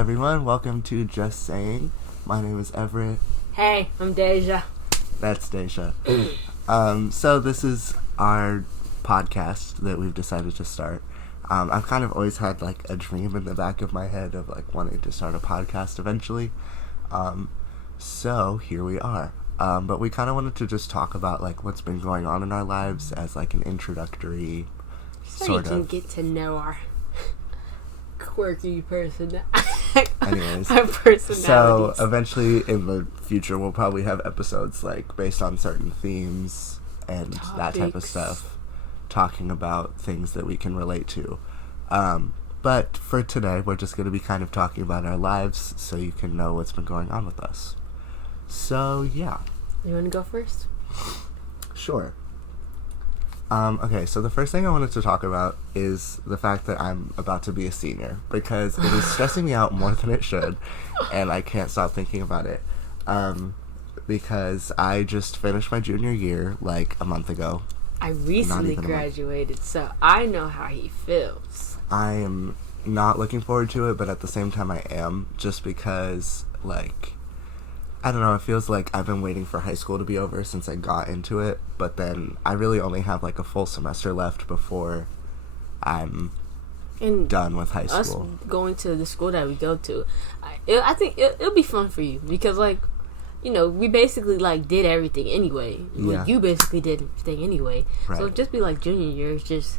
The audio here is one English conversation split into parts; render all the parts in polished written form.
everyone. Welcome to Just Saying. My name is Everett. Hey, I'm Deja. That's Deja. So this is our podcast that we've decided to start. I've kind of always had like a dream in the back of my head of like wanting to start a podcast eventually. So here we are. But we kind of wanted to just talk about like what's been going on in our lives as like an introductory So you can get to know our quirky person. Anyways, our personalities. So eventually in the future we'll probably have episodes like based on certain themes and that type of stuff, talking about things that we can relate to. But for today we're just going to be kind of talking about our lives so you can know what's been going on with us. So yeah. You want to go first? Sure. Okay, so the first thing I wanted to talk about is the fact that I'm about to be a senior, because it is stressing me out more than it should, and I can't stop thinking about it. Because I just finished my junior year like a month ago. I recently graduated, so I know how he feels. I am not looking forward to it, but at the same time I am, just because, like, I don't know, it feels like I've been waiting for high school to be over since I got into it, but then I really only have like a full semester left before I'm done with high school. Us going to the school that we go to, I think it'll be fun for you, because like, you know, we basically like did everything anyway. Yeah. You basically did everything anyway. Right. So it'd just be like junior year, it's just,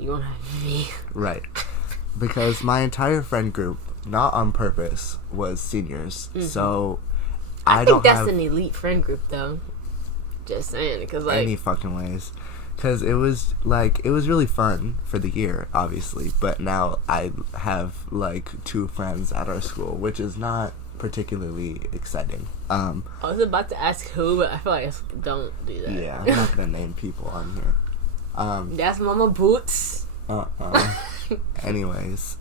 you won't have me. Right. Because my entire friend group, not on purpose, was seniors, so I think don't that's have an elite friend group, though. Just saying, because like any fucking ways. Because it was really fun for the year, obviously. But now I have like 2 friends at our school, which is not particularly exciting. I was about to ask who, but I feel like I don't do that. Yeah, I'm not gonna name people on here. That's Mama Boots. Anyways,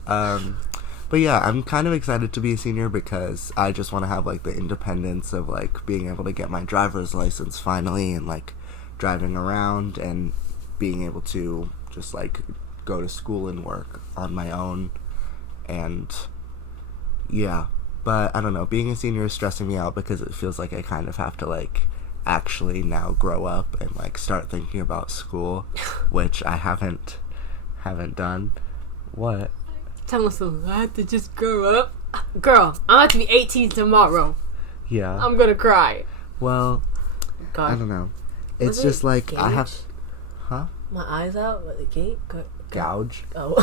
but yeah, I'm kind of excited to be a senior because I just want to have like the independence of like being able to get my driver's license finally and like driving around and being able to just like go to school and work on my own. And yeah, but I don't know, being a senior is stressing me out because it feels like I kind of have to like actually now grow up and like start thinking about school, which I haven't done. What? Tell us I have to just grow up. Girl, I'm about to be 18 tomorrow. Yeah. I'm gonna cry. Well, God. I don't know. It's just like gauge? I have... Huh? My eyes out with the gate? Gouge? Oh.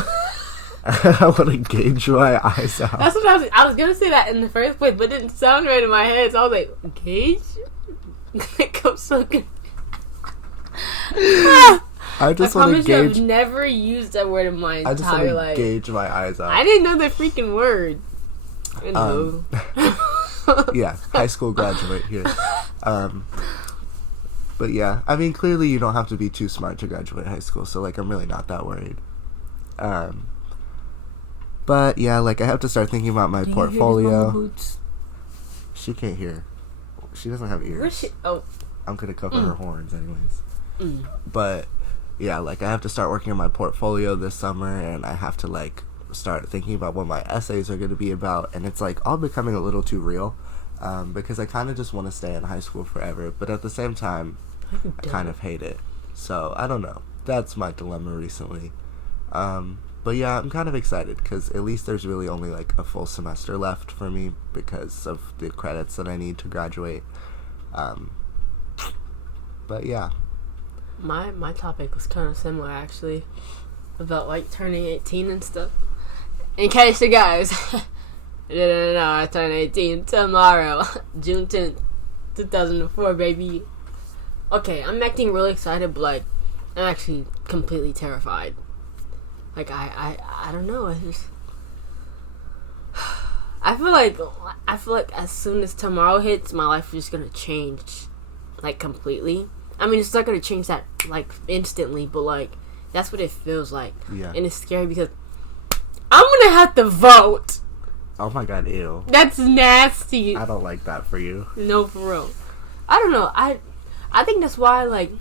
I want to gauge my eyes out. That's what I was gonna say that in the first place, but it didn't sound right in my head, so I was like, gauge? It comes so good. I just want to gauge. I've never used that word in my entire life. I just want to gauge my eyes out. I didn't know the freaking word. I know. Yeah, high school graduate here. But yeah, I mean, clearly you don't have to be too smart to graduate high school, so like I'm really not that worried. But yeah, like I have to start thinking about my portfolio. She can't hear. She doesn't have ears. Where's she? Oh. I'm gonna cover her horns anyways. But yeah, like I have to start working on my portfolio this summer, and I have to like start thinking about what my essays are going to be about, and it's like all becoming a little too real, because I kind of just want to stay in high school forever, but at the same time I kind of hate it. So I don't know, that's my dilemma recently. But yeah, I'm kind of excited because at least there's really only like a full semester left for me because of the credits that I need to graduate. But yeah, my topic was kind of similar, actually, about like turning 18 and stuff. In case you guys didn't know, I turn 18 tomorrow, June 10th, 2004, baby. Okay, I'm acting really excited, but like I'm actually completely terrified. Like I don't know. I feel like as soon as tomorrow hits, my life is just gonna change, like completely. I mean, it's not gonna change that like instantly, but like that's what it feels like. Yeah. And it's scary because I'm gonna have to vote. Oh my god, ew. That's nasty. I don't like that for you. No, for real. I don't know. I think that's why, like,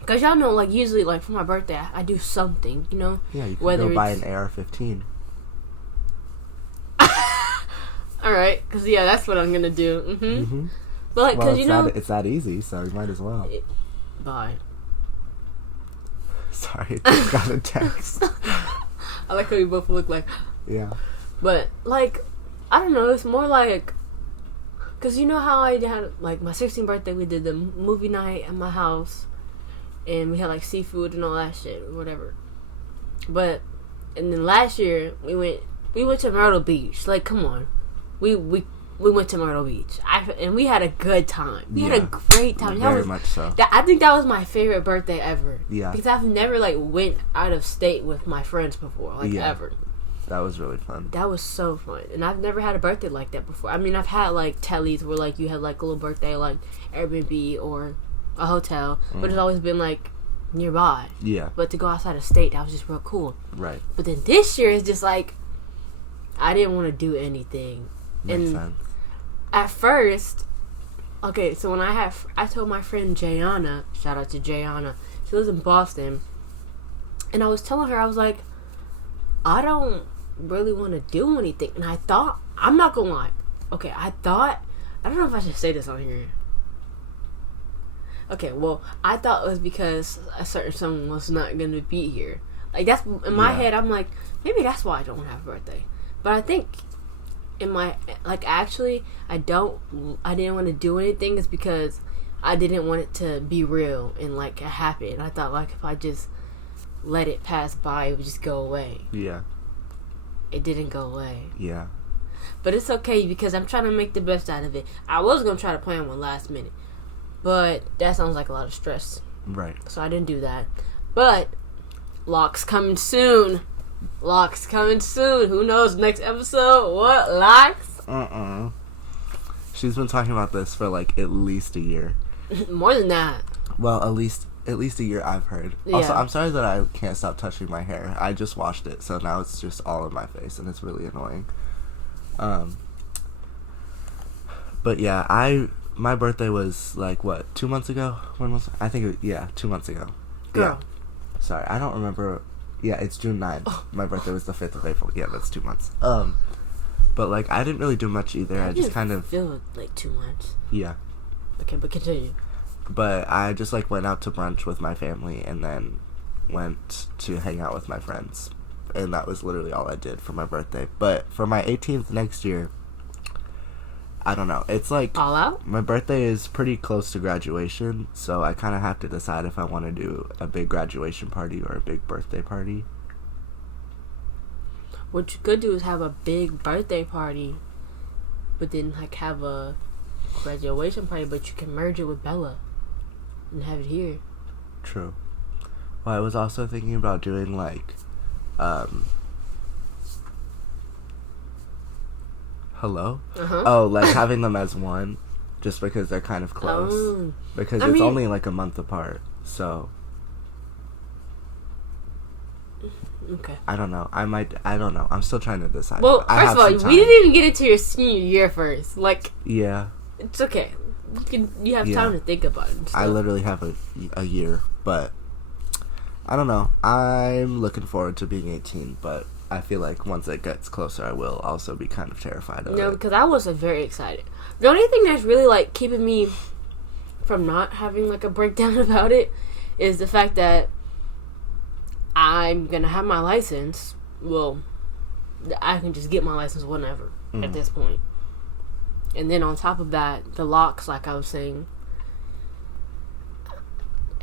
because y'all know, like, usually, like, for my birthday, I do something, you know? Yeah, you can go buy an AR-15. Alright, because, yeah, that's what I'm gonna do. Mm-hmm. But, like, because, it's that easy, so you might as well. Bye. Sorry, just got a text. I like how we both look like... Yeah. But, like, I don't know, it's more like... Because you know how I had, like, my 16th birthday, we did the movie night at my house. And we had, like, seafood and all that shit, or whatever. But, and then last year, we went to Myrtle Beach. Like, come on. We went to Myrtle Beach. And we had a good time. We had a great time. Very much so. I think that was my favorite birthday ever. Yeah. Because I've never, like, went out of state with my friends before. Like, ever. That was really fun. That was so fun. And I've never had a birthday like that before. I mean, I've had, like, tellies where, like, you had, like, a little birthday, like, Airbnb or a hotel. But it's always been, like, nearby. Yeah. But to go outside of state, that was just real cool. Right. But then this year, it's just, like, I didn't want to do anything. Makes sense. At first, okay, so when I told my friend Jayana, shout out to Jayana, she lives in Boston, and I was telling her, I was like, I don't really want to do anything. And I thought, I'm not gonna lie, okay, I don't know if I should say this on here. Okay, well, I thought it was because a certain someone was not gonna be here. Like, that's, in my head, I'm like, maybe that's why I don't have a birthday. But I think, in my, like, actually, I didn't want to do anything is because I didn't want it to be real and, like, happen. I thought, like, if I just let it pass by, it would just go away. Yeah. It didn't go away. Yeah. But it's okay because I'm trying to make the best out of it. I was going to try to plan one last minute, but that sounds like a lot of stress. Right. So I didn't do that. But Locks coming soon. Locks coming soon. Who knows? Next episode. What? Locks? She's been talking about this for like at least a year. More than that. Well, at least a year I've heard. Yeah. Also, I'm sorry that I can't stop touching my hair. I just washed it, so now it's just all in my face, and it's really annoying. But yeah, my birthday was like what, 2 months ago? When was I think 2 months ago. Girl. Yeah. Sorry, I don't remember. Yeah, it's June 9th. Oh. My birthday was the 5th of April. Yeah, that's 2 months. But like I didn't really do much either. I just kind of feel like 2 months. Yeah. Okay, but continue. But I just like went out to brunch with my family and then went to hang out with my friends. And that was literally all I did for my birthday. But for my 18th next year, I don't know. It's like all out? My birthday is pretty close to graduation, so I kind of have to decide if I want to do a big graduation party or a big birthday party. What you could do is have a big birthday party, but then like have a graduation party, but you can merge it with Bella and have it here. True. Well, I was also thinking about doing like hello? Uh-huh. Oh, like having them as one, just because they're kind of close. Because it's only like a month apart, so. Okay. I don't know. I don't know. I'm still trying to decide. Well, first of all, we didn't even get into your senior year first. Like. Yeah. It's okay. You have time to think about it. I literally have a year, but I don't know. I'm looking forward to being 18, but I feel like once it gets closer, I will also be kind of terrified of it. No, because I was very excited. The only thing that's really like keeping me from not having like a breakdown about it is the fact that I'm gonna have my license. Well, I can just get my license whenever at this point. And then on top of that, the locks, like I was saying,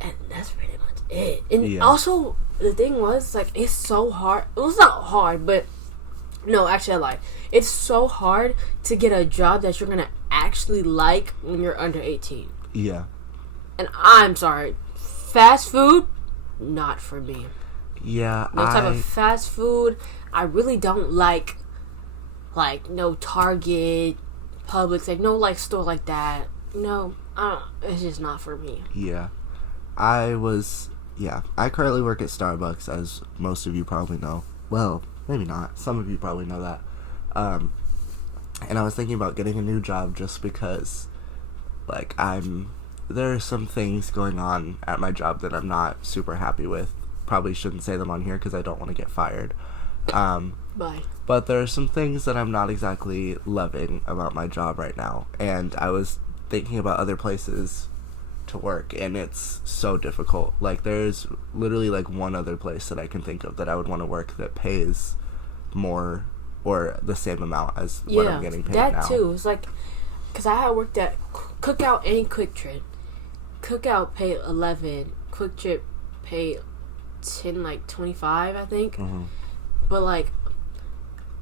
and that's pretty much it. And also, the thing was, like, it's so hard. It was not hard, but no, actually, I lied. It's so hard to get a job that you're gonna actually like when you're under 18. Yeah. And I'm sorry, fast food, not for me. Yeah, No type of fast food. I really don't like no Target, Publix, like no like store like that. No, it's just not for me. Yeah. I currently work at Starbucks, as most of you probably know. Well, maybe not. Some of you probably know that. And I was thinking about getting a new job just because, like, there are some things going on at my job that I'm not super happy with. Probably shouldn't say them on here because I don't want to get fired. Bye. But there are some things that I'm not exactly loving about my job right now. And I was thinking about other places to work, and it's so difficult. Like, there's literally, like, one other place that I can think of that I would want to work that pays more or the same amount as what I'm getting paid now. Yeah, that too. It's like, because I had worked at Cookout and Quick Trip. Cookout paid 11. Quick Trip paid 10, like 25, I think. Mm-hmm. But, like,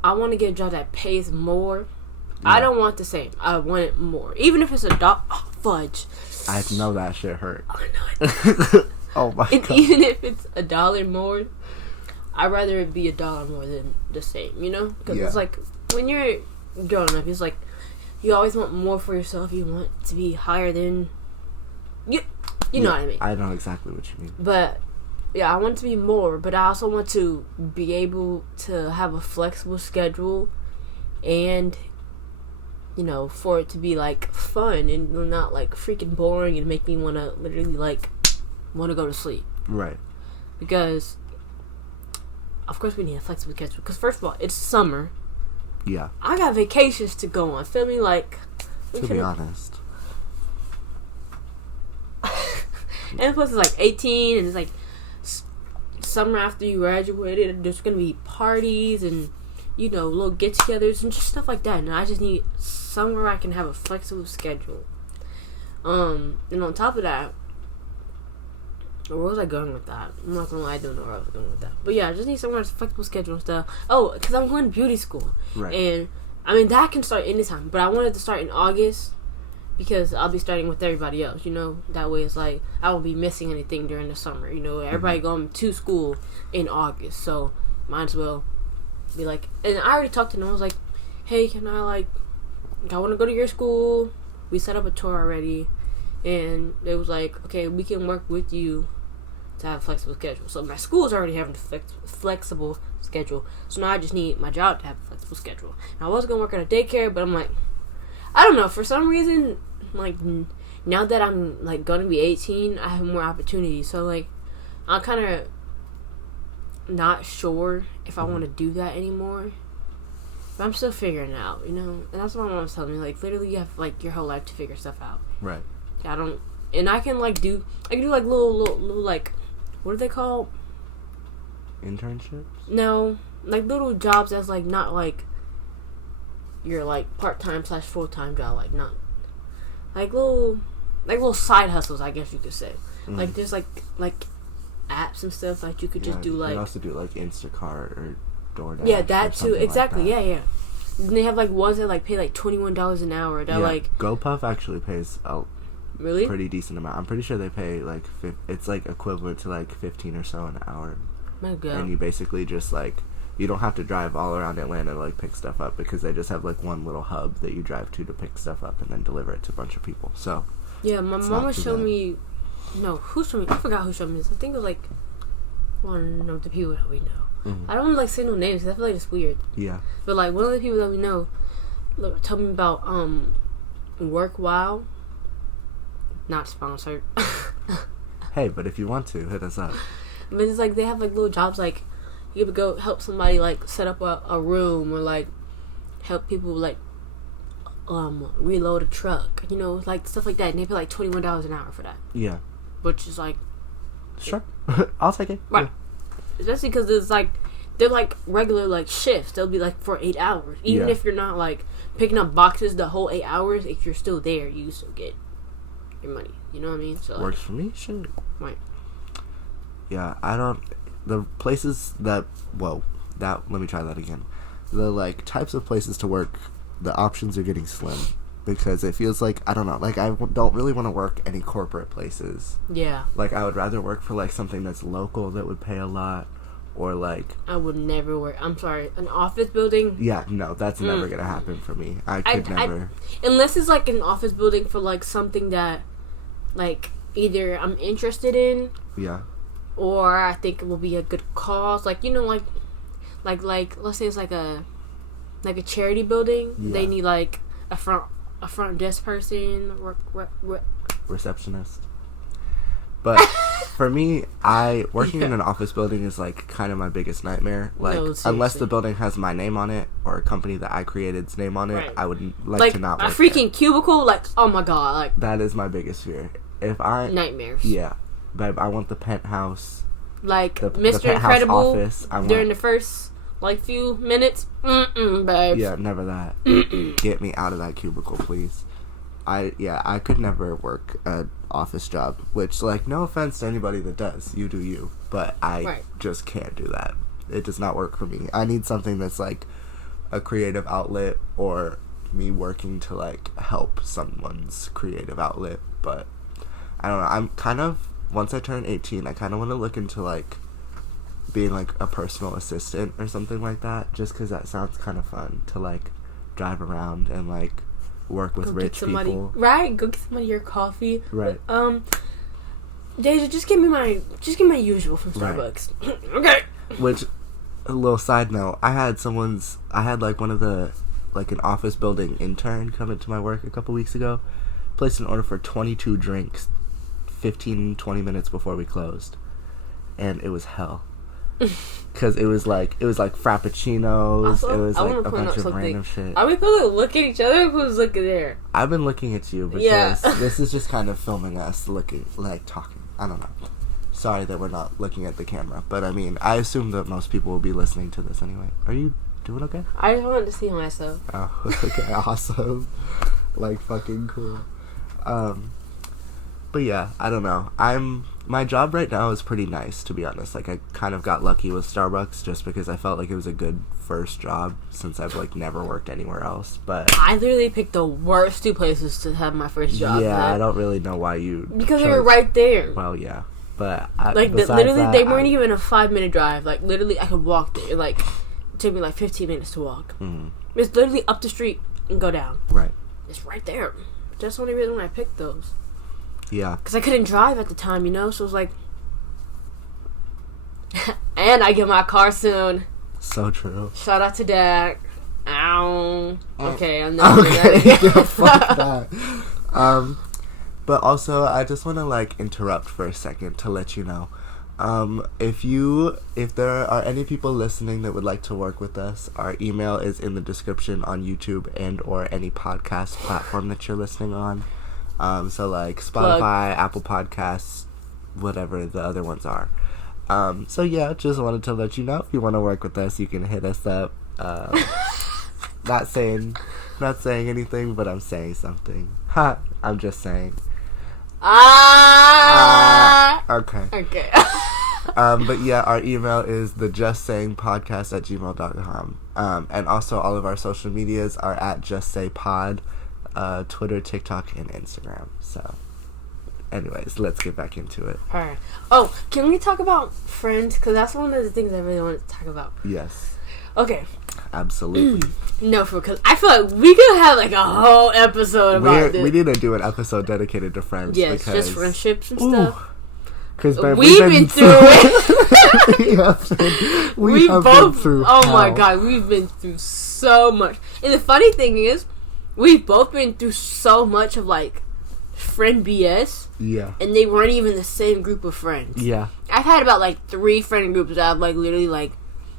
I want to get a job that pays more. Yeah. I don't want the same. I want it more. Even if it's fudge. I know that shit hurt. I know it. Oh my god. Even if it's $1 more, I'd rather it be $1 more than the same, you know? Because it's like, when you're growing up, it's like, you always want more for yourself. You want to be higher than... You know what I mean? I know exactly what you mean. But... yeah, I want it to be more, but I also want to be able to have a flexible schedule and, you know, for it to be, like, fun and not, like, freaking boring and make me want to literally, like, want to go to sleep. Right. Because, of course, we need a flexible schedule. Because, first of all, it's summer. Yeah. I got vacations to go on. Feel me? Like... to be honest. And plus, it's, like, 18 and it's, like... summer after you graduated, there's gonna be parties and, you know, little get-togethers and just stuff like that. And I just need somewhere I can have a flexible schedule. And on top of that, where was I going with that? I'm not gonna lie, I don't know where I was going with that. But yeah, I just need somewhere with a flexible schedule and stuff. Oh, because I'm going to beauty school, right? And I mean that can start anytime, but I wanted to start in August. Because I'll be starting with everybody else, you know? That way it's like, I won't be missing anything during the summer, you know? Everybody going to school in August, so might as well be like... And I already talked to them. I was like, hey, can I, like... I want to go to your school. We set up a tour already. And they was like, okay, we can work with you to have a flexible schedule. So my school's already having a flexible schedule. So now I just need my job to have a flexible schedule. And I was going to work at a daycare, but I'm like... I don't know, for some reason, like, now that I'm, like, gonna be 18, I have more opportunities, so, like, I'm kind of not sure if I want to do that anymore, but I'm still figuring it out, you know, and that's what my mom was telling me, like, literally you have, like, your whole life to figure stuff out. Right. And I can, like, do, like, little, like, what are they called? Internships? No, like, little jobs that's, like, not, like, your like part-time / full-time job, like not like little side hustles, I guess you could say. Like there's like apps and stuff like you could just do, like you can also do like Instacart or DoorDash. Yeah, that too, exactly. Like that. Yeah. And they have like ones that like pay like $21 an hour. That like GoPuff actually pays a really pretty decent amount. I'm pretty sure they pay like it's like equivalent to like 15 or so an hour. My God. And you basically just like you don't have to drive all around Atlanta to, like, pick stuff up because they just have, like, one little hub that you drive to pick stuff up and then deliver it to a bunch of people. So, yeah, my mama showed me... No, who showed me? I forgot who showed me this. I think it was, like, one of the people that we know. Mm-hmm. I don't want to, like, say no names because I feel like it's weird. Yeah. But, like, one of the people that we know told me about Work Wow. Not sponsored. Hey, but if you want to, hit us up. But it's, like, they have, like, little jobs, like... You could go help somebody, like, set up a room or, like, help people, like, reload a truck. You know, like, stuff like that. And they pay, like, $21 an hour for that. Yeah. Which is, like... Sure. I'll take it. Right. Yeah. Especially because it's, like, they're, like, regular, like, shifts. They'll be, like, for 8 hours. Even if you're not, like, picking up boxes the whole 8 hours, if you're still there, you still get your money. You know what I mean? So works for me. Shit. Right. Yeah, I don't... The places that, let me try that again. The, like, types of places to work, the options are getting slim. Because it feels like, I don't know, like, I don't really want to work any corporate places. Yeah. Like, I would rather work for, like, something that's local that would pay a lot. Or, like... I would never work, I'm sorry, an office building? Yeah, no, that's never going to happen for me. I could never... Unless it's, like, an office building for, like, something that, like, either I'm interested in. Yeah. Or I think it will be a good cause, like, you know, like let's say it's like a charity building. Yeah. They need like a front desk person, receptionist. But For me, working in an office building is like kind of my biggest nightmare. Like, No, unless seriously. the building has my name on it or a company that I created's name on it, Right. I would like to not a work freaking there. cubicle. Like, oh my god, like That is my biggest fear. If I nightmares. Yeah, babe, I want the penthouse. Like The Mr. penthouse Incredible office. during the first like few minutes. Babe. Yeah, never that. Get me out of that cubicle, please. I could never work an office job, which, like, no offense to anybody that does. You do you. But I just can't do that. It does not work for me. I need something that's, like, a creative outlet or me working to, like, help someone's creative outlet. But, I don't know. I'm kind of, once I turn 18, I kind of want to look into, like, being, like, a personal assistant or something like that. Just because that sounds kind of fun to, like, drive around and, like, work with rich people. Right, go get somebody your coffee. Right. Deja, just give me my usual from Starbucks. Right. Okay. Which, a little side note, I had like one of the, like an office building intern come into my work a couple weeks ago, placed an order for 22 drinks 15-20 minutes before we closed, and it was hell. Because it was like frappuccinos. Also, it was I like wanna a point bunch out of something. random shit. Are we supposed to look at each other? Who's looking there? I've been looking at you because Yeah. this is just kind of filming us looking, like, talking. I don't know. Sorry that we're not looking at the camera, but I mean, I assume that most people will be listening to this anyway. Are you doing okay? I just wanted to see myself. Oh, okay, awesome. Like, fucking cool. But yeah, I don't know. My job right now is pretty nice, to be honest. Like, I kind of got lucky with Starbucks just because I felt like it was a good first job since I've, like, never worked anywhere else. But I literally picked the worst two places to have my first job. yeah, at. I don't really know why you Because they were right there. Well, yeah. But Literally, they weren't even a 5-minute drive. Like, literally, I could walk there. Like, it took me like 15 minutes to walk. Mm, It's literally up the street and go down. right. It's right there. That's the only reason why I picked those. Yeah. Because I couldn't drive at the time, you know? So it was like... and I get my car soon. So true. Shout out to Dad. Ow. Okay, I'm not doing that Okay, again. yeah, fuck that. But also, I just want to, like, interrupt for a second to let you know. If there are any people listening that would like to work with us, our email is in the description on YouTube and or any podcast platform that you're listening on. So like Spotify, Apple Podcasts, whatever the other ones are. So yeah, just wanted to let you know, if you want to work with us, you can hit us up. Not saying anything, but I'm saying something. Ha! I'm just saying. Okay. Okay. But yeah, our email is thejustsayingpodcast@gmail.com. And also all of our social medias are at justsaypod, Twitter, TikTok, and Instagram. So, anyways, let's get back into it. Alright. Oh, can we talk about Friends? Because that's one of the things I really wanted to talk about. Yes. Okay. Absolutely. No, because I feel like we could have like a whole episode about this. We need to do an episode dedicated to Friends. Yes, because, just friendships and stuff. Because We've been through it. we have been through oh hell. my god, we've been through so much. And the funny thing is, we've both been through so much of like friend BS. Yeah. And they weren't even the same group of friends. Yeah. I've had about like 3 friend groups that I've like literally like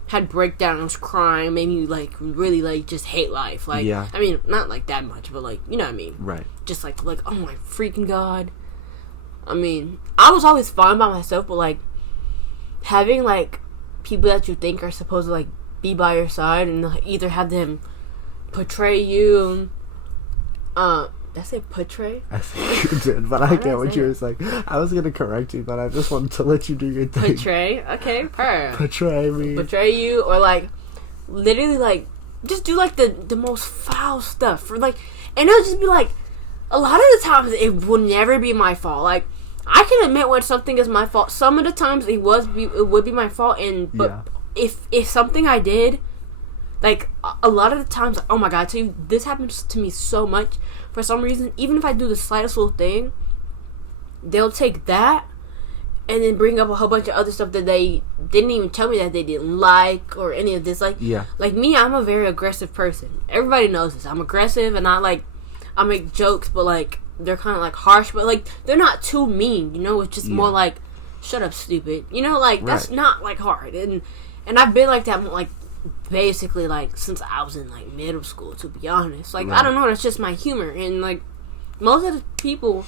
had breakdowns, crying, made me like really like just hate life. Like, yeah. I mean, not like that much, but like, you know what I mean? Right. Just like oh my freaking god. I mean, I was always fine by myself, but like having like people that you think are supposed to like be by your side and like, either have them portray you. Did I say portray? I think you did, but I get what you were saying. I was gonna correct you, but I just wanted to let you do your thing. Portray, okay, Portray me. Portray you, or like literally like just do like the most foul stuff for like, and it'll just be like a lot of the times it will never be my fault. Like, I can admit when something is my fault. Some of the times it would be my fault, but if something I did, like a lot of the times, oh my god, I tell you, this happens to me so much. For some reason, even if I do the slightest little thing, they'll take that and then bring up a whole bunch of other stuff that they didn't even tell me that they didn't like or any of this. Like, like me, I'm a very aggressive person. Everybody knows this. I'm aggressive, and I make jokes, but like they're kind of like harsh, but like they're not too mean, you know. It's just more like shut up, stupid. You know, like, that's Right. not, like, hard. And I've been like that, like, basically, like, since I was in, like, middle school, to be honest. Like, Right. I don't know, that's just my humor. And, like, most of the people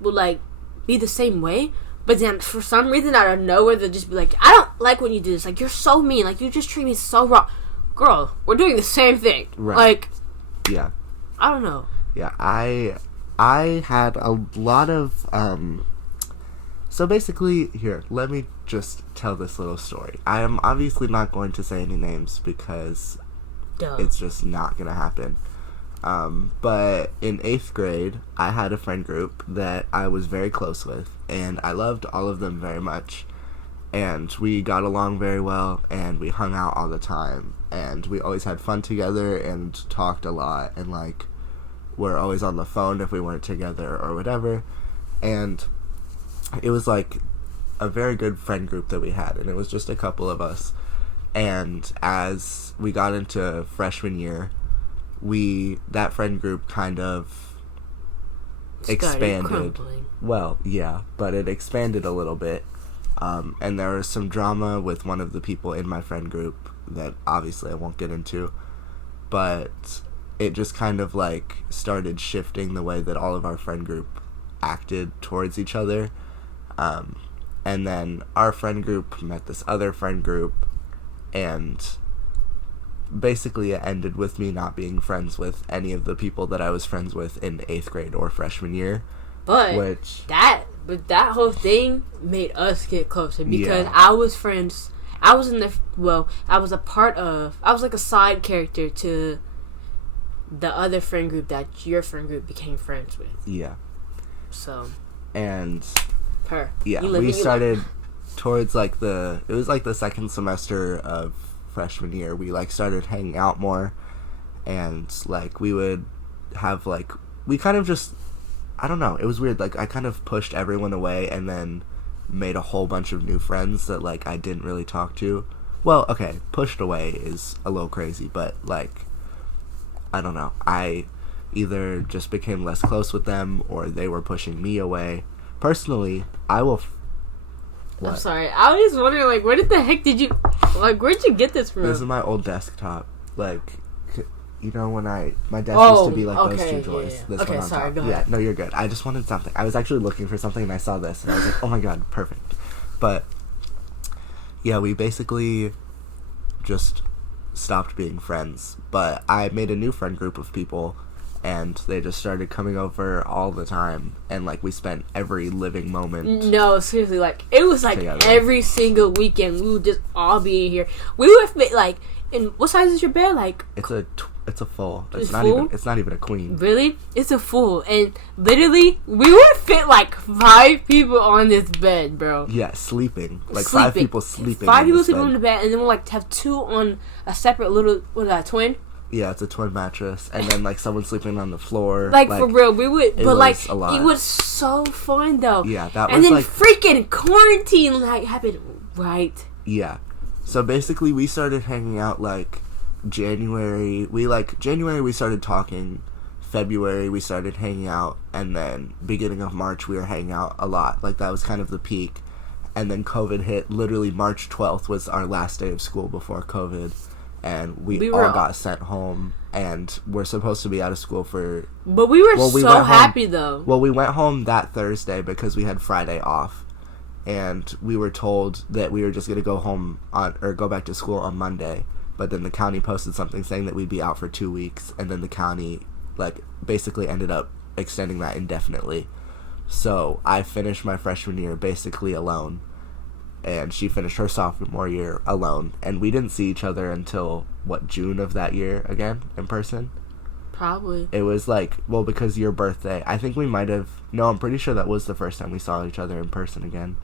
would, like, be the same way. But then, for some reason, out of nowhere, they'll just be like, I don't like when you do this. Like, you're so mean. Like, you just treat me so wrong. Girl, we're doing the same thing. Right. Like, Yeah. I don't know. Yeah, I had a lot of so basically, here, let me just tell this little story. I am obviously not going to say any names because Duh. it's just not gonna happen. But in 8th grade, I had a friend group that I was very close with, and I loved all of them very much. And we got along very well, and we hung out all the time, and we always had fun together and talked a lot, and, like, we're always on the phone if we weren't together or whatever. And it was, like, a very good friend group that we had, and it was just a couple of us. And as we got into freshman year, that friend group kind of expanded. Crumbling. Well, yeah, but it expanded a little bit. And there was some drama with one of the people in my friend group that obviously I won't get into, but it just kind of, like, started shifting the way that all of our friend group acted towards each other. And then our friend group met this other friend group, and basically it ended with me not being friends with any of the people that I was friends with in 8th grade or freshman year. But that whole thing made us get closer because I was friends. I was like a side character to the other friend group that your friend group became friends with. Yeah. So. And. Her. Yeah, we started towards, like, it was, like, the second semester of freshman year. We, like, started hanging out more, and, like, we would have, like, we kind of just, I don't know, it was weird. Like, I kind of pushed everyone away and then made a whole bunch of new friends that, like, I didn't really talk to. Well, okay, pushed away is a little crazy, but, like, I don't know. I either just became less close with them or they were pushing me away. Personally, I will... I'm sorry. I was just wondering, like, where'd you get this from? This is my old desktop. Like, you know, when my desk used to be like those two drawers. Yeah. This okay, one on sorry, top. go ahead. Yeah, no, you're good. I just wanted something. I was actually looking for something and I saw this and I was like, oh my god, perfect. But, yeah, we basically just stopped being friends. But I made a new friend group of people, and they just started coming over all the time, and, like, we spent every living moment. No, seriously, like, it was, like, together. every single weekend we would just all be in here. We would fit, like, and what size is your bed? Like, It's a full. It's not even a queen. Really? It's a full, and literally we would fit like 5 people on this bed, bro. Yeah, sleeping. Like 5 people sleeping. 5 people sleeping on the bed, and then we'll like have 2 on a separate little, what is that, twin? Yeah, it's a twin mattress, and then like someone sleeping on the floor. Like for real, we would, but like a lot. it was so fun though. Yeah, that was and then like freaking quarantine like happened, right? Yeah, so basically we started hanging out like January. January we started talking. February we started hanging out, and then beginning of March we were hanging out a lot. Like that was kind of the peak, and then COVID hit. Literally March 12th was our last day of school before COVID. And we all got sent home, and we're supposed to be out of school for... But we were so happy, though. Well, we went home that Thursday because we had Friday off, and we were told that we were just going to go home or go back to school on Monday, but then the county posted something saying that we'd be out for 2 weeks, and then the county, like, basically ended up extending that indefinitely. So I finished my freshman year basically alone, and she finished her sophomore year alone, and we didn't see each other until June of that year again in person. Probably. It was like, well, because your birthday, I think we might have, no, I'm pretty sure that was the first time we saw each other in person again,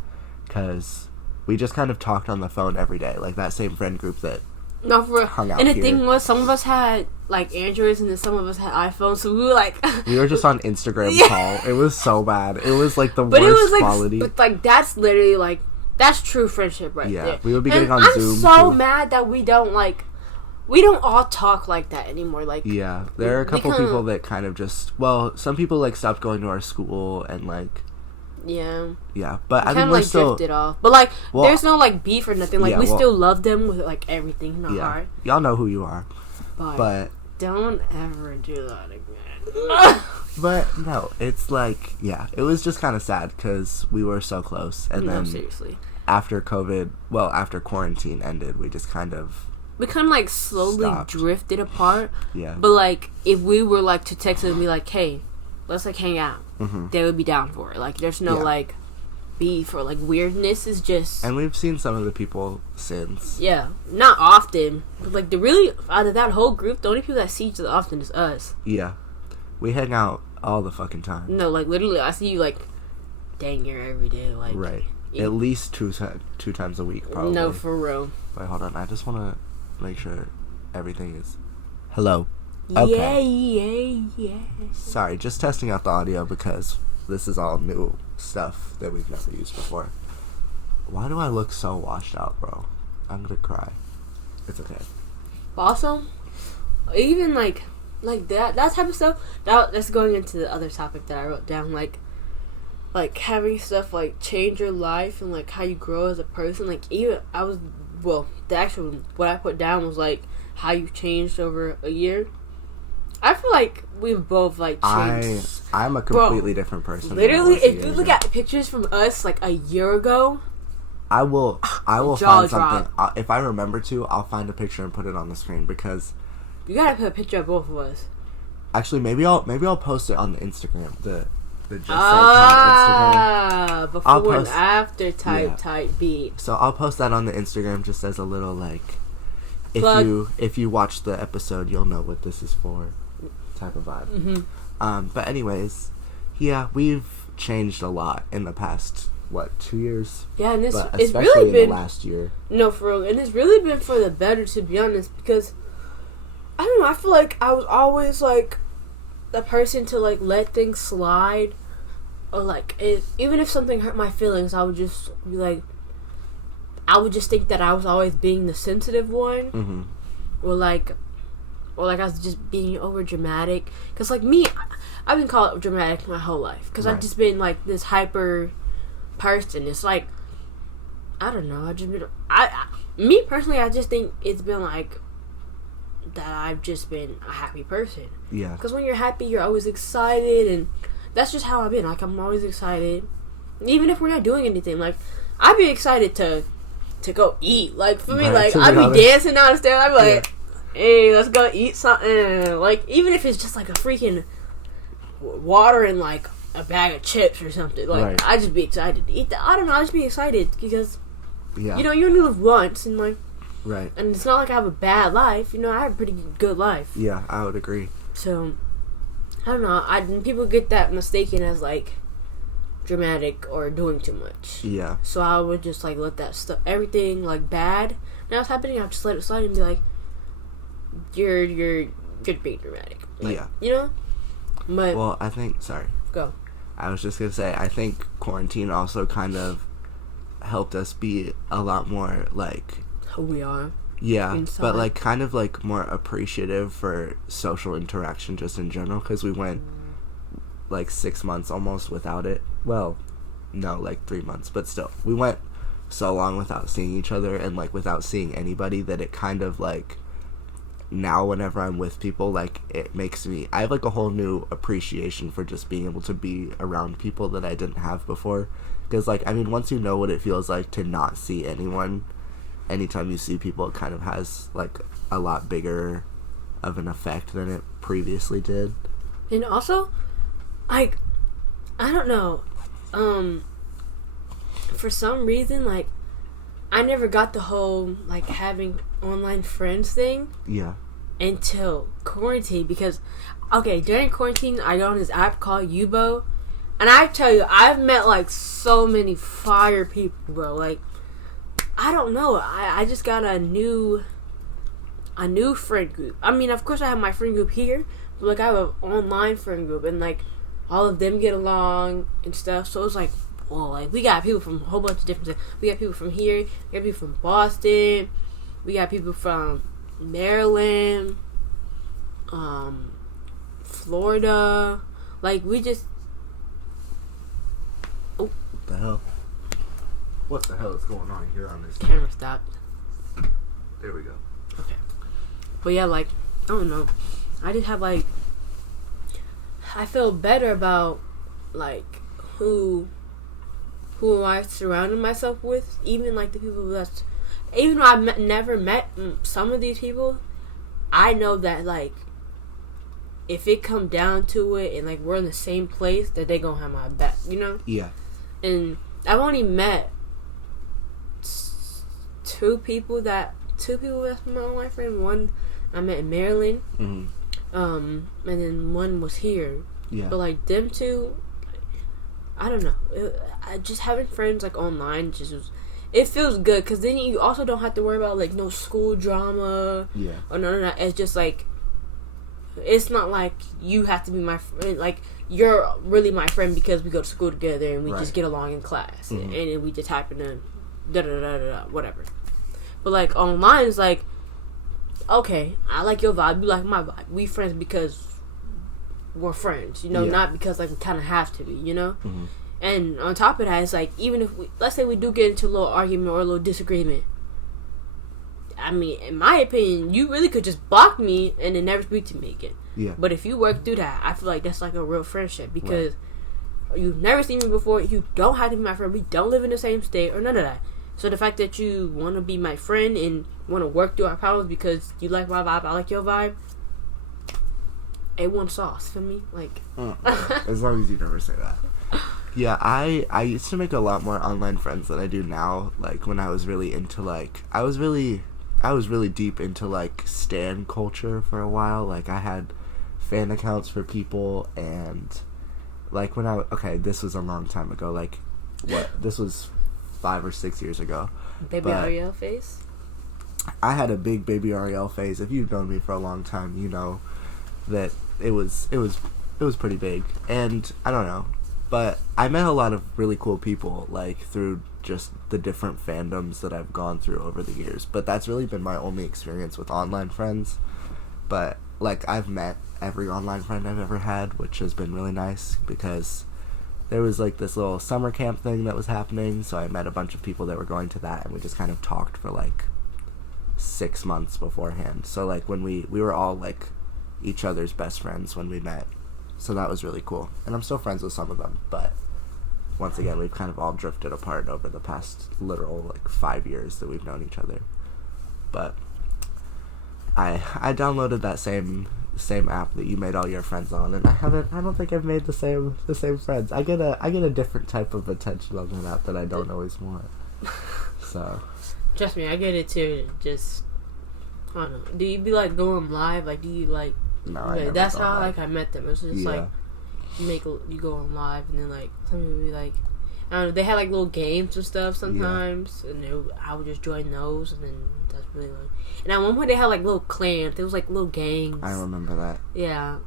because we just kind of talked on the phone every day, like that same friend group that hung out. And the here. thing was, some of us had like Androids, and then some of us had iPhones, so we were like we were just on Instagram call. It was so bad. It was like the worst quality. But like that's literally like, that's true friendship right there. Yeah, we would be getting on Zoom. I'm so mad that we don't all talk like that anymore. Like, yeah, there are a couple people that kind of just, well, some people like stopped going to our school, and like Yeah. Yeah, but I kind mean, of we're like still drifted off. But like, well, there's no like beef or nothing. Like, yeah, we well, still love them with like everything in our heart. y'all know who you are. But don't ever do that again. But no, it's like, yeah, it was just kind of sad because we were so close, and then seriously, after quarantine ended, we just kind of like slowly drifted apart. Yeah. But like, if we were like to text them and be like, hey, let's like hang out, they would be down for it. Like, there's no like beef or like weirdness. Is just, and we've seen some of the people since. Yeah, not often. But like, the really out of that whole group, the only people that see each other often is us. Yeah, we hang out all the fucking time. No, like literally, I see you like dang near every day. Like, right, at least two times a week, probably. No, for real. Wait, hold on. I just want to make sure everything is. Hello. Okay. Yeah. Sorry, just testing out the audio because this is all new stuff that we've never used before. Why do I look so washed out, bro? I'm gonna cry. It's okay. Also, even like that type of stuff. That's going into the other topic that I wrote down. Like having stuff like change your life and like how you grow as a person. Like, even what I put down was like how you changed over a year. I feel like we've both like changed. I'm a completely different person. Literally, if you look at pictures from us like a year ago, I will find something. If I remember to, I'll find a picture and put it on the screen because you gotta put a picture of both of us. Actually, maybe I'll post it on the Instagram. The Just Say Instagram. Before and after type beat. So I'll post that on the Instagram just as a little like, if you watch the episode, you'll know what this is for, type of vibe. But anyways, yeah, we've changed a lot in the past 2 years? Yeah, and it's really especially been in the last year. No, for real, and it's really been for the better, to be honest, because I don't know, I feel like I was always like the person to like let things slide, or like even if something hurt my feelings, I would just be like, I would just think that I was always being the sensitive one, or like I was just being over dramatic. Because like me, I've been called dramatic my whole life because I've just been like this hyper person. It's like, I don't know, me personally, I just think it's been like that I've just been a happy person. Yeah. Because when you're happy, you're always excited, and that's just how I've been. Like, I'm always excited. Even if we're not doing anything, like, I'd be excited to go eat. Like, for me, like, I'd be dancing downstairs. I'd be like, hey, let's go eat something. Like, even if it's just like a freaking water and like a bag of chips or something. Like, I'd just be excited to eat that. I don't know, I'd just be excited because, you know, you only live once, and like, and it's not like I have a bad life. You know, I have a pretty good life. Yeah, I would agree. So, I don't know. People get that mistaken as like dramatic or doing too much. Yeah. So I would just like let that stuff, everything like bad now it's happening, I'll just let it slide and be like, you're being dramatic. Like, you know. But well, I think. Sorry. Go. I was just gonna say, I think quarantine also kind of helped us be a lot more like who we are. Yeah, inside. But like kind of like more appreciative for social interaction just in general, because we went like 6 months almost without it. Well, no, like 3 months, but still, we went so long without seeing each other and like without seeing anybody that it kind of like, now whenever I'm with people, like it makes me, I have like a whole new appreciation for just being able to be around people that I didn't have before. Because like, I mean, once you know what it feels like to not see anyone, anytime you see people, it kind of has like a lot bigger of an effect than it previously did. And also, like, I don't know, for some reason, like, I never got the whole like having online friends thing. Yeah. Until quarantine, because during quarantine I got on this app called Yubo, and I tell you, I've met like so many fire people, bro. Like, I don't know, I just got a new friend group. I mean, of course I have my friend group here, but like I have an online friend group, and like all of them get along and stuff. So it's like, well, like we got people from a whole bunch of different things. We got people from here, we got people from Boston, we got people from Maryland, Florida. Like, we just, Oh. What the hell? What the hell is going on here on this camera stopped? There we go. Okay. But yeah, like, I don't know. I just have, like, I feel better about, like, who I surrounded myself with. Even, like, the people that's, even though I've never met some of these people, I know that, like, if it come down to it and, like, we're in the same place, that they gonna have my back, you know? Yeah. And I've only met two people that's my online friend. One I met in Maryland, mm-hmm. And then one was here. Yeah. But like them two, I don't know. I just having friends like online it feels good because then you also don't have to worry about like no school drama. Yeah. Or no. It's just like it's not like you have to be my friend. Like you're really my friend because we go to school together and we just get along in class, mm-hmm. and then we just happen to whatever. But like online is like, okay, I like your vibe, you like my vibe. We friends because we're friends, you know, not because like we kind of have to be, you know. Mm-hmm. And on top of that, it's like even if let's say we do get into a little argument or a little disagreement. I mean, in my opinion, you really could just block me and then never speak to me again. Yeah. But if you work through that, I feel like that's like a real friendship because you've never seen me before. You don't have to be my friend. We don't live in the same state or none of that. So the fact that you want to be my friend and want to work through our problems because you like my vibe, I like your vibe, A1 sauce for me. Like, as long as you never say that. Yeah, I used to make a lot more online friends than I do now. Like when I was really into like I was really deep into like stan culture for a while. Like I had fan accounts for people, and like when this was a long time ago. Like this was 5 or 6 years ago. Baby Ariel phase? I had a big Baby Ariel phase. If you've known me for a long time, you know that it was pretty big. And I don't know, but I met a lot of really cool people like through just the different fandoms that I've gone through over the years. But that's really been my only experience with online friends. But like I've met every online friend I've ever had, which has been really nice because there was like this little summer camp thing that was happening, so I met a bunch of people that were going to that, and we just kind of talked for like 6 months beforehand. So like when we were all like each other's best friends when we met, so that was really cool. And I'm still friends with some of them, but once again we've kind of all drifted apart over the past literal like 5 years that we've known each other. But I downloaded that same app that you made all your friends on, and I don't think I've made the same friends. I get a different type of attention on that app that I don't always want. So trust me, I get it too. Just I don't know. Do you be like going live? Like do you like no, that's how like I met them. It was just like you go on live and then like some people be like I don't know, they had like little games and stuff sometimes, and I would just join those, and then that's really like. And at one point they had like little clans. There was like little gangs. I remember that. Yeah,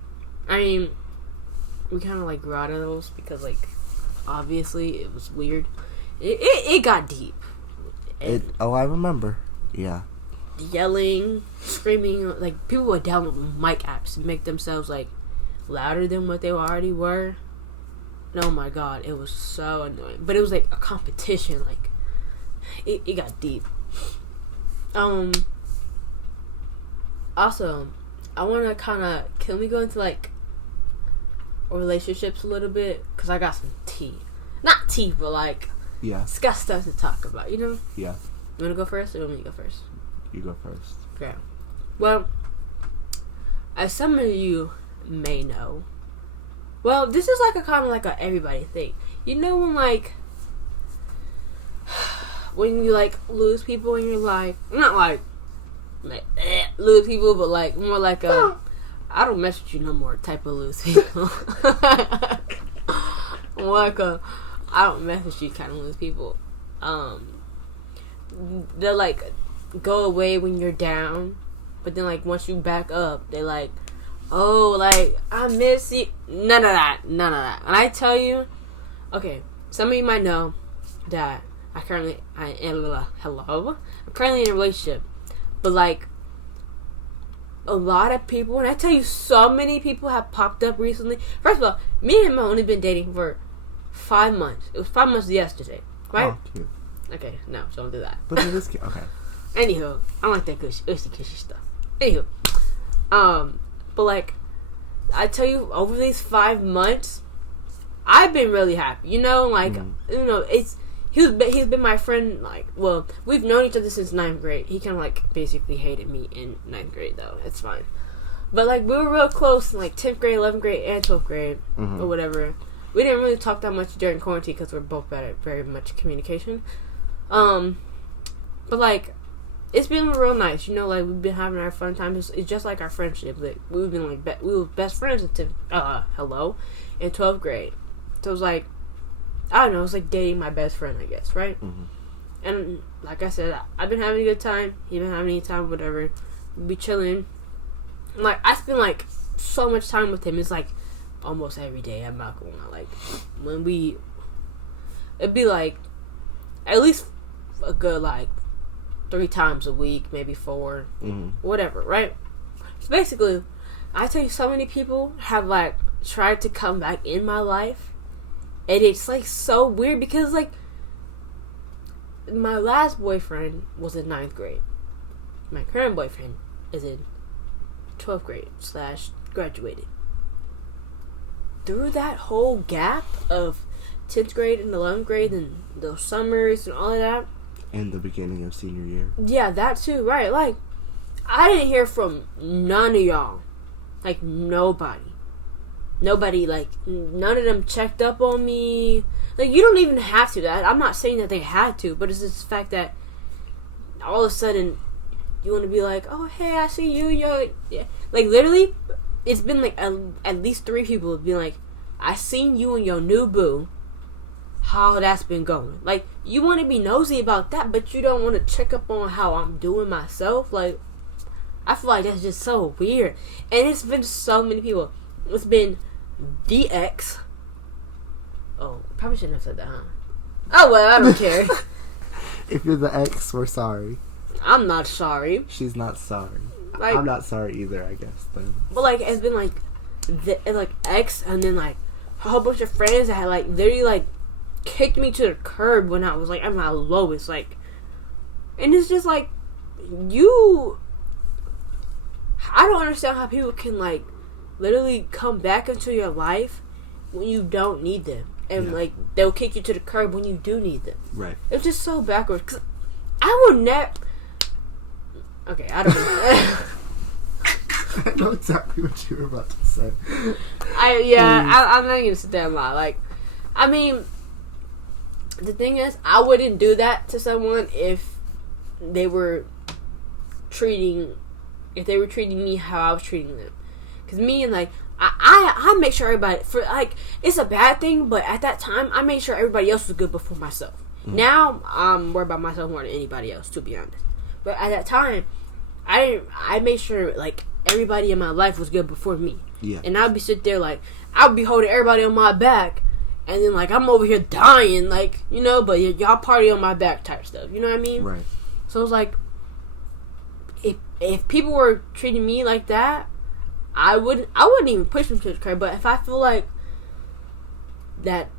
I mean, we kind of like grew out of those because like obviously it was weird. It got deep. I remember. Yeah. Yelling, screaming, like people would download mic apps and make themselves like louder than what they already were. Oh my god, it was so annoying. But it was like a competition. Like it got deep. Also, I want to can we go into like relationships a little bit? Because I got some tea. Not tea, but like it's got stuff to talk about, you know? Yeah. You want to go first or you want me to go first? You go first. Okay. Well, as some of you may know, well, this is like a kind of like a everybody thing. You know when you like lose people in your life, not like lose people, but like more like a I don't mess with you no more type of lose people. Like a I don't mess with you kind of lose people. They'll like go away when you're down, but then like once you back up, they like, oh, like I miss you. None of that. And I tell you, okay, some of you might know that I'm currently in a relationship, but like a lot of people, and I tell you, so many people have popped up recently. First of all, me and him have only been dating for 5 months. It was 5 months yesterday, right? Oh, cute. Okay, no, don't do that. But it is cute. Okay. Anywho, I don't like that cushy stuff. Anywho, but like, I tell you, over these 5 months, I've been really happy. You know, like, you know, he's been my friend. Like, well, we've known each other since 9th grade. He kind of like basically hated me in 9th grade, though. It's fine. But like, we were real close in like 10th grade, 11th grade, and 12th grade, or whatever. We didn't really talk that much during quarantine because we're both bad at very much communication. But like, it's been real nice, you know. Like, we've been having our fun times. It's just like our friendship. Like, we've been like we were best friends in 12th grade. So it was like, I don't know. It was like dating my best friend, I guess, right? And like I said, I've been having a good time. He's been having a good time, whatever. We be chilling. Like, I spend like so much time with him. It's like almost every day. I'm not gonna lie. Like, it'd be like at least a good like 3 times a week, maybe 4, whatever, right? So basically, I tell you, so many people have like tried to come back in my life, and it's like so weird because like my last boyfriend was in 9th grade. My current boyfriend is in 12th grade / graduated. Through that whole gap of 10th grade and 11th grade and those summers and all of that, and the beginning of senior year. Yeah, that too, right? Like, I didn't hear from none of y'all. Like, nobody. Like, none of them checked up on me. Like, you don't even have to. I'm not saying that they had to, but it's just the fact that all of a sudden you want to be like, oh, hey, I see you, yo. Yeah. Like, literally, it's been like at least 3 people have been like, I seen you and your new boo. How that's been going. Like, you want to be nosy about that, but you don't want to check up on how I'm doing myself. Like, I feel like that's just so weird. And it's been so many people. It's been DX. Oh, probably shouldn't have said that, huh? Oh, well, I don't care. If you're the ex, we're sorry. I'm not sorry. She's not sorry. Like, I'm not sorry either, I guess, then. But, like, it's been, like, X, and then, like, a whole bunch of friends that had, like, literally, like, kicked me to the curb when I was like at my lowest, like, and it's just like, I don't understand how people can like literally come back into your life when you don't need them, and like they'll kick you to the curb when you do need them. Right. It's just so backwards. Cause I would never. Okay, I don't know. I know exactly what you were about to say. I'm not gonna sit there and lie. Like, I mean, the thing is, I wouldn't do that to someone if they were treating me how I was treating them. Cause me and like I make sure everybody, for like, it's a bad thing, but at that time I made sure everybody else was good before myself. Now I'm worried about myself more than anybody else, to be honest. But at that time, I made sure like everybody in my life was good before me. Yeah. And I'd be sit there like I'd be holding everybody on my back. And then, like, I'm over here dying, like, you know, but y'all party on my back type stuff. You know what I mean? Right. So it's like, if people were treating me like that, I wouldn't even push them to the curb. But if I feel like that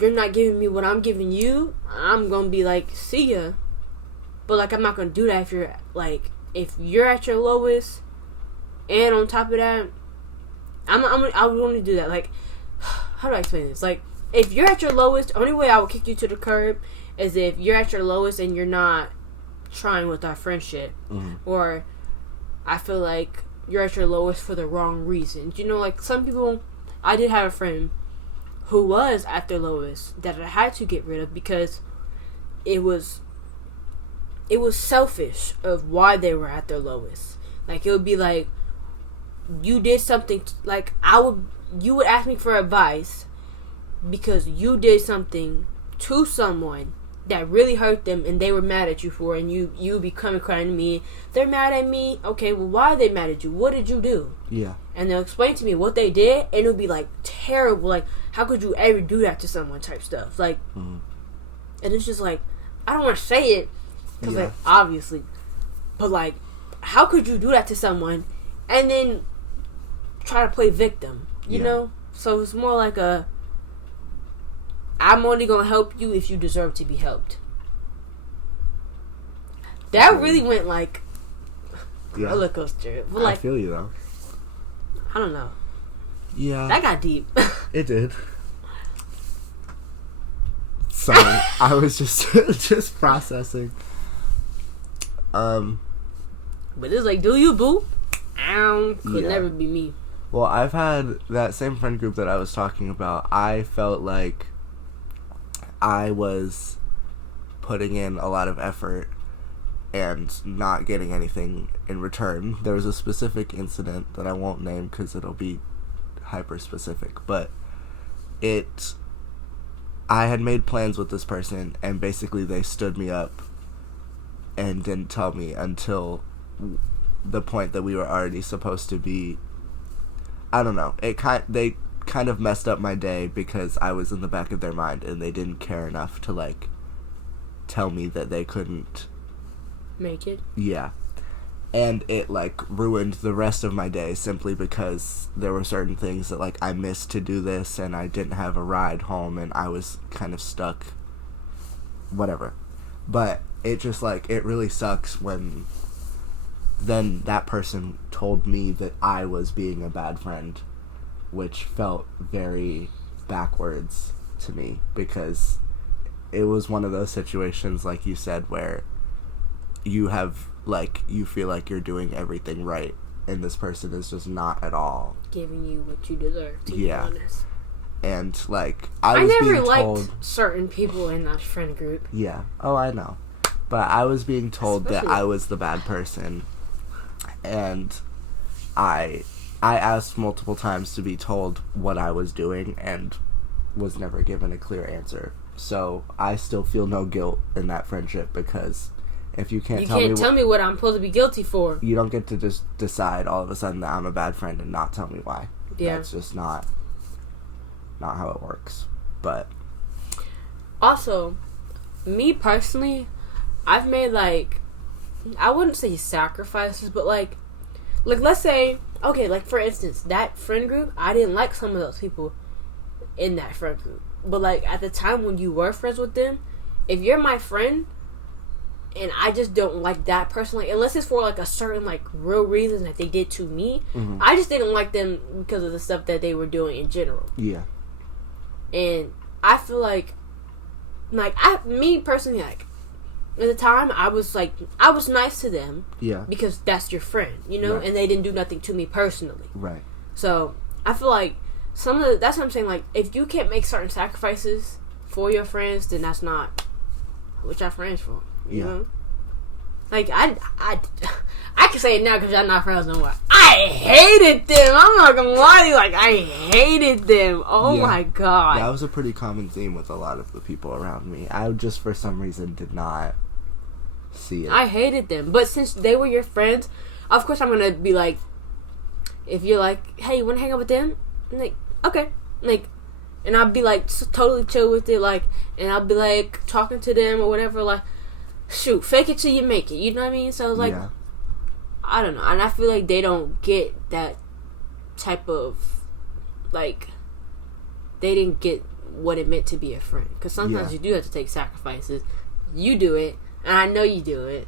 you're not giving me what I'm giving you, I'm going to be like, see ya. But, like, I'm not going to do that if you're at your lowest, and on top of that, I would want to do that. Like, how do I explain this? Like, if you're at your lowest, the only way I would kick you to the curb is if you're at your lowest and you're not trying with our friendship. Or I feel like you're at your lowest for the wrong reasons. You know, like, some people, I did have a friend who was at their lowest that I had to get rid of because it was selfish of why they were at their lowest. Like, it would be like, you did something, like, you would ask me for advice because you did something to someone that really hurt them and they were mad at you for it, and you would be coming crying to me. They're mad at me. Okay, well, why are they mad at you? What did you do? Yeah. And they'll explain to me what they did, and it'll be like terrible. Like, how could you ever do that to someone type stuff? Like, and it's just like, I don't want to say it because, like, obviously, but like, how could you do that to someone and then try to play victim? You know? So it's more like I'm only gonna help you if you deserve to be helped. That really went like roller coaster. But like, I feel you though. I don't know. Yeah. That got deep. It did. Sorry, I was just processing. But it's like, do you, boo? Could never be me. Well, I've had that same friend group that I was talking about. I felt like I was putting in a lot of effort and not getting anything in return. There was a specific incident that I won't name because it'll be hyper specific, but I had made plans with this person, and basically they stood me up and didn't tell me until the point that we were already supposed to be. I don't know. They kind of messed up my day because I was in the back of their mind and they didn't care enough to like tell me that they couldn't make it. Yeah. And it like ruined the rest of my day simply because there were certain things that like I missed to do this and I didn't have a ride home and I was kind of stuck. Whatever. But it just like, it really sucks when then that person told me that I was being a bad friend, which felt very backwards to me because it was one of those situations, like you said, where you have, like, you feel like you're doing everything right, and this person is just not at all giving you what you deserve, to be honest. And, like, I never liked certain people in that friend group. Yeah. Oh, I know. But I was being told that I was the bad person, and I asked multiple times to be told what I was doing and was never given a clear answer. So I still feel no guilt in that friendship because if you can't tell me what I'm supposed to be guilty for, you don't get to just decide all of a sudden that I'm a bad friend and not tell me why. Yeah. That's just not how it works. But also, me personally, I've made like, I wouldn't say sacrifices, but like let's say, okay, like for instance, that friend group, I didn't like some of those people in that friend group. But like at the time when you were friends with them, if you're my friend and I just don't like that person, like unless it's for like a certain like real reason that they did to me, I just didn't like them because of the stuff that they were doing in general. Yeah. And I feel like me personally, like at the time I was nice to them. Yeah. Because that's your friend, you know, right. And they didn't do nothing to me personally. Right. So I feel like that's what I'm saying, like if you can't make certain sacrifices for your friends, then that's not what y'all friends for. You know? Like I can say it now because y'all not friends no more. I hated them. I'm not gonna lie to you. Like I hated them. Oh my god. That was a pretty common theme with a lot of the people around me. I just for some reason did not see it. I hated them, but since they were your friends, of course I'm gonna be like, if you're like, hey, you wanna hang out with them? I'm like, okay, like, and I'll be like totally chill with it, like, and I'll be like talking to them or whatever, like. Shoot, fake it till you make it. You know what I mean? So it's like, I don't know. And I feel like they don't get that type of, like, they didn't get what it meant to be a friend. Because sometimes you do have to take sacrifices. You do it, and I know you do it.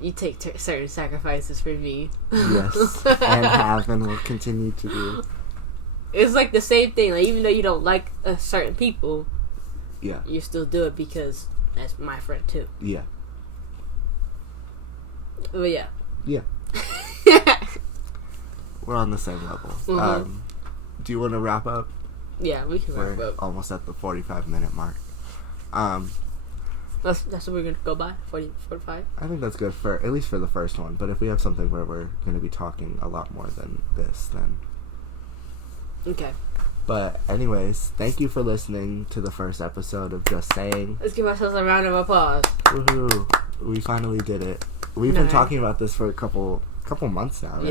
You take certain sacrifices for me. Yes, and have and will continue to do. It's like the same thing. Like, even though you don't like certain people, you still do it because that's my friend too. Yeah. But yeah. We're on the same level. Mm-hmm. Do you want to wrap up? Yeah, we can wrap up. Almost at the 45-minute mark. That's what we're gonna go by. 45. I think that's good for at least for the first one. But if we have something where we're gonna be talking a lot more than this, then okay. But anyways, thank you for listening to the first episode of Just Saying. Let's give ourselves a round of applause. Woohoo! We finally did it. We've been talking about this for a couple months now, right?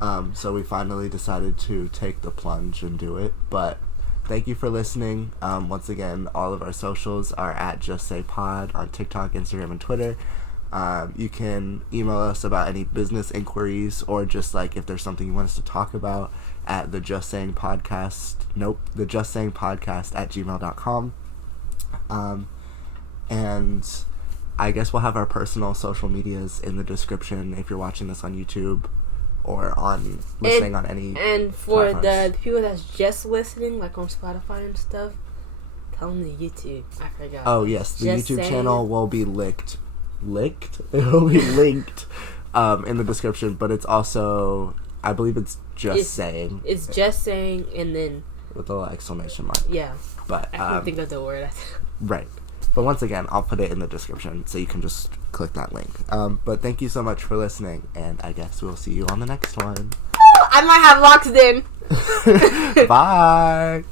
Yeah. So we finally decided to take the plunge and do it. But thank you for listening. Once again, all of our socials are at JustSayPod on TikTok, Instagram, and Twitter. You can email us about any business inquiries or just like if there's something you want us to talk about at thejustsayingpodcast at gmail.com. And I guess we'll have our personal social medias in the description if you're watching this on YouTube or on listening on any And for platforms. the people that's just listening, like on Spotify and stuff, tell them the YouTube. I forgot. Oh yes, the Just YouTube Saying. channel will be linked. It will be linked in the description, but it's also, I believe it's Just Saying. It's Just Saying, and then With a little exclamation mark. yeah. But I can't think of the word. right. But once again, I'll put it in the description so you can just click that link. But thank you so much for listening, and I guess we'll see you on the next one. I might have locks then. Bye.